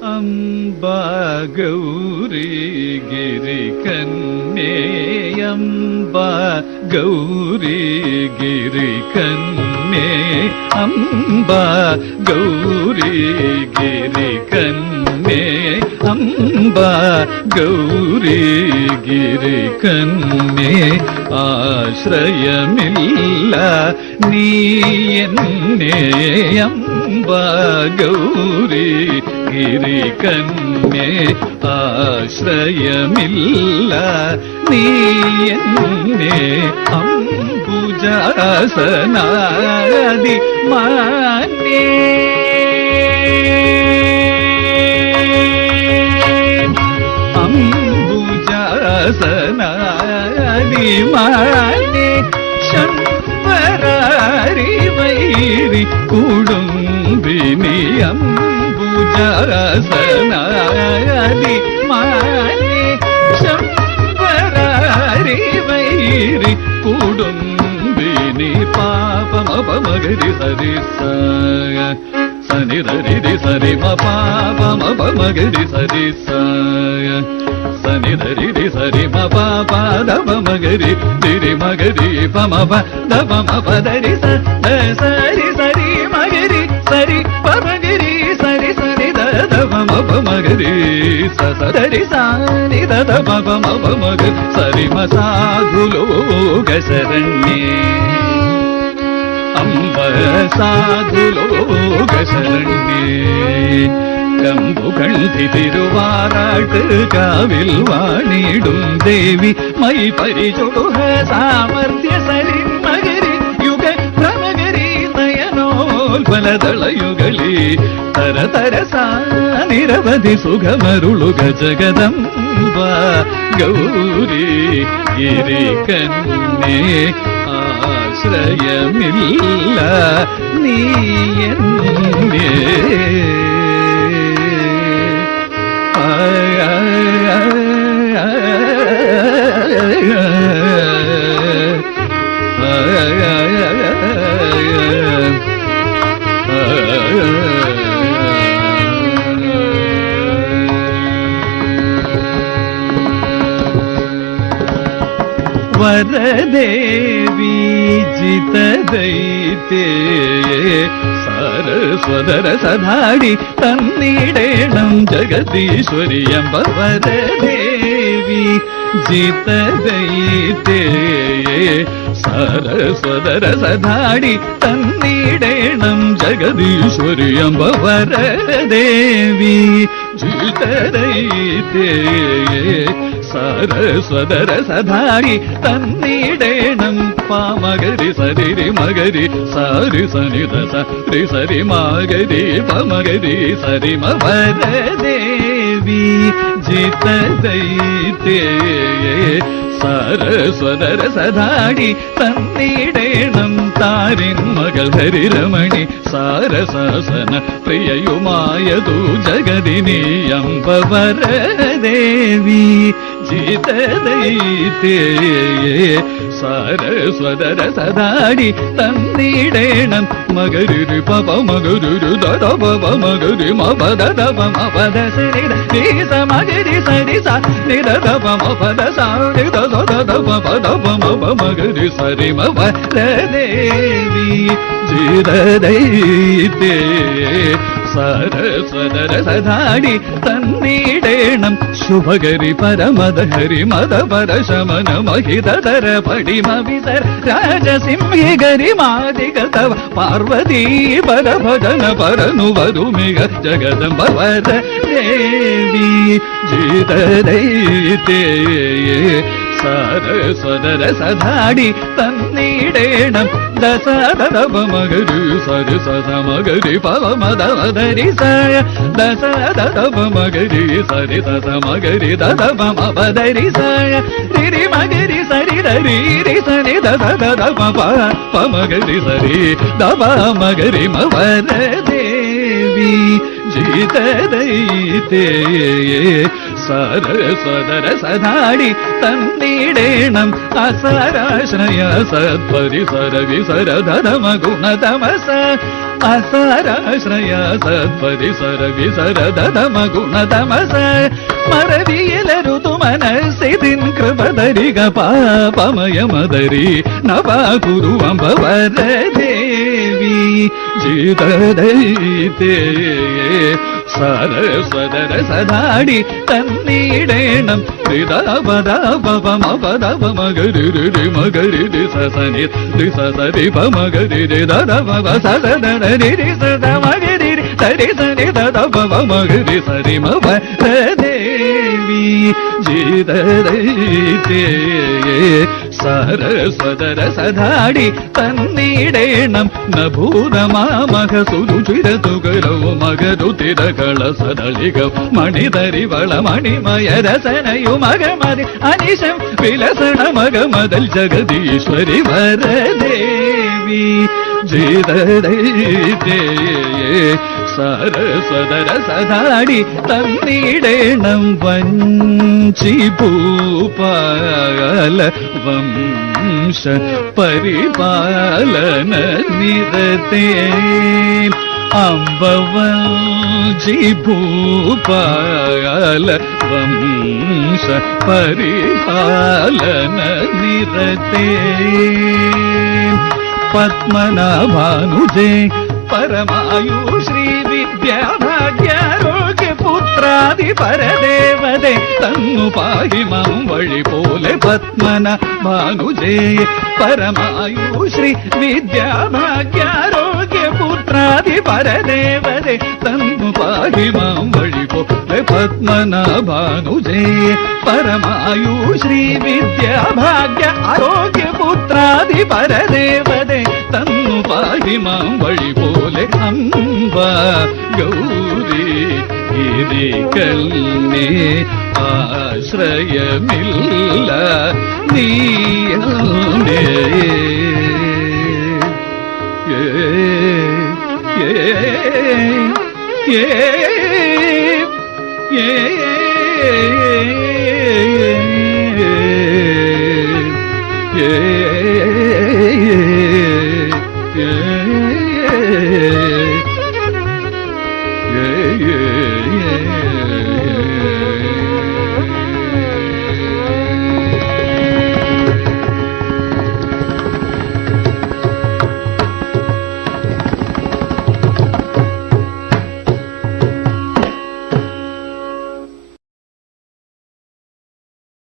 ಅಂಬಾ ಗೌರಿ ಗಿರಿ ಕನ್ಯೆ ಅಂಬಾ ಗೌರಿ ಗಿರಿ ಕನ್ಯೆ ಅಂಬಾ ಗೌರಿ ಗಿರಿ ಕನ್ಯೆ ಅಂಬಾ ಗೌರಿ ಗಿರಿ ಕನ್ಯೆ ಆಶ್ರಯಮಿಲ್ಲ ನೀ ಎನ್ನೆ ಅಂಬಾ ಗೌರಿ ಗಿರಿ ಕನ್ಯೆ ಆಶ್ರಯಮಿಲ್ಲ ನೀ ಎನ್ನೆ ಅಂಬುಜಾಸನಾದಿ ಮಾನ್ಯೇ ಅಂಬುಜಾಸನಾದಿ ಮಾನ್ಯೇ ಶಂಬರಾರಿ ವೈರಿ ಕುಡುಂಬಿನಿ ಅಂಬುಜಾಸನಾದಿ ಮಾನ್ಯೇ ಶಂಬರಾರಿ ವೈರಿ ಕುಡುಂಬಿನಿ ಪಾಪಮಪಮಗರಿ ಸರಿ ಸನಿ ರಿ ಸರಿ ಮ ಪಾಪಮಪಮಗರಿ ಸರಿ ಸನಿ ರಿ ಸರಿ ಮ ಪಾಪ ದಪ ಮಗರಿ ತಿರಿ ಮಗರಿ ಪಮ ಪ ದಪ ಮ ಪದರಿ ಸರಿ ಸರಿ ಮಗರಿ ಸರಿ ಪಮಗರಿ ಸರಿ ಸರಿ ದಪ ಮ ಪಮಗರಿ ಸರಿ ಸಾನಿ ದಪ ಮ ಪಮಗರಿ ಸರಿ ಮ ಸಾಧುಲೋಕ ಶರಣ್ಯೇ ಅಂಬ ಸಾಧುಲೋಕ ಶರಣ್ಯೇ கம்பு கண்டி திருவாராட்டு காவில் வாணிடும் தேவி மை பரிஜொடுக சாமர்த்திய சலின் மகரி யுக பிரமகரி நயனோல் பலதளயுகளி தர தர சா நிரவதி சுகமருளுக ஜகதம்ப கௌரி ಗಿರಿ ಕನ್ಯೆ ಆಶ್ರಯಮಿಲ್ಲ ನೀ ಎನ್ನೆ ವರದೇವಿ ಜಿತ ದೈತೆ ಸಾರಸ್ವದರ ಸಧಾಡಿ ತನ್ನೀಡೇಣಂ ಜಗದೀಶ್ವರಿ ಎಂಬ ವರದೇವಿ ಜಿತ ದೈತೆ ಸಾರಸ್ವದರ ಸಧಾಡಿ ತನ್ನೀಡೇಣಂ ಜಗದೀಶ್ವರಿ ಎಂಬ ವರದೇವಿ ಜಿತ ದೈತೆ ಸಾರಸ್ವದರ ಸಧಾರಿ ತನ್ನೀಡೇಣಂ ಪಾಮಗರಿ ಸರಿ ಮಗರಿ ಸಾರಿ ಸನಿ ದಸ ರಿ ಸರಿ ಮಗರಿ ಪಮಗರಿ ಸರಿ ಮ ವರದೇವಿ ಜಿತ ದೈತೆ സാരസ്വദര സധാടി തന്നീടേണം താരിൻ മകൾ ഹരിരമണി സാരസാസന പ്രിയയുമായതു ജഗതിനി അംബവരദേവി ജിതദൈതേ സാരസ്വദര സധാടി തന്നീടേണം മകരുരു പപ മകരുരു ദദ പപ മകരു മപദ ദപ മപദ സരി രി സ മകരി സരി സ നി ദദ പ മപദ സ നി ദദ ദദ പപദ പമ മകരി സരി മ വരദേവി ജിതദൈതേ സാരസ്വദര സധാടി തന്നീടേണം ശുഭഗരി പരമദ ഹരി മദ പരശമന മഹിതര പടിമ വിതര രാജസിംഹി ഗരിമാദികതവ പാർവതീ പര ഭജന പരനു വധുമിക ജഗദംബ വരദേവി ജിതദൈതേ സാരസ്വദര സധാടി തന്നീടേണം ദസ ദദപ മഗരു സരി സസ മഗരി പവ മദ മദരി സയ ദസ ദദപ മഗരി സരി സസ മഗരി ദദപ മദരി സയ രി മഗരി സരി രി രി സനി ദദ ദദപ പ മഗരി സരി ദപ മഗരി മ വരദേവി ജിതദൈതേ സരസ്വദര സദാടി തന്നിടേണം അസരാശ്രയ സത്പരിസര വിസരധമ ഗുണതമസ അസരാശ്രയ സത്പരിസര വിസരധമ ഗുണതമസ മറവിയലരുതു മനസ്സിതിൻ കൃപധരിക പാപമയമദരി നവാകുരു അംബവരദേവി ജിതദൈതേ സരസ്വദര സദാടി തന്നിടേണം ൃതപദപമപദപ മകരി മകരി സസനി സസരി പമകരി ദദപ സദരി സദ മകരി സരി സരി ദദപ മകരി സരി മവരദേവി ജിതദൈതേ സരസ്വദര സദാടി തന്നിടേണം നഭൂതമാമഹ സുരുചിരതുകലോ മകരുതിരകള സദളിക മണിതരിവള മണിമയ രസനയു മകമതി അനിശം വിലസണ മകമതൽ ജഗദീശ്വരി വരദേവി ജിതദൈതേ സരസ്വദര സദാടി തന്നിടേണം വഞ്ചി ഭൂപാല വംശ പരിപാലന നിരതേ അംബവഞ്ചി ഭൂപാല വംശ പരിപാലന നിരതേ പത്മനാഭാനുജേ പരമായു ശ്രീ വിദ്യാഭാഗ്യാരോഗ്യ പുത്രാദി പരദേവതേ തന്നു പാഹി മാം വഴി പോലെ പത്മനാഭാനുജേ പരമായു ശ്രീ വിദ്യാഭാഗ്യാരോഗ്യ പുത്രാദി പരദേവതേ തന്നു പാഹി മാം വഴി പോലെ പത്മനാഭാനുജേ പരമായു ശ്രീ വിദ്യാഭാഗ്യ ആരോഗ്യ പുത്രാദി പരദേവതേ തന്നു പാഹി മാം വഴി പോലെ അംബ ഗൗരി ഗിരികൽനേ ആശ്രയമില്ല നീയേ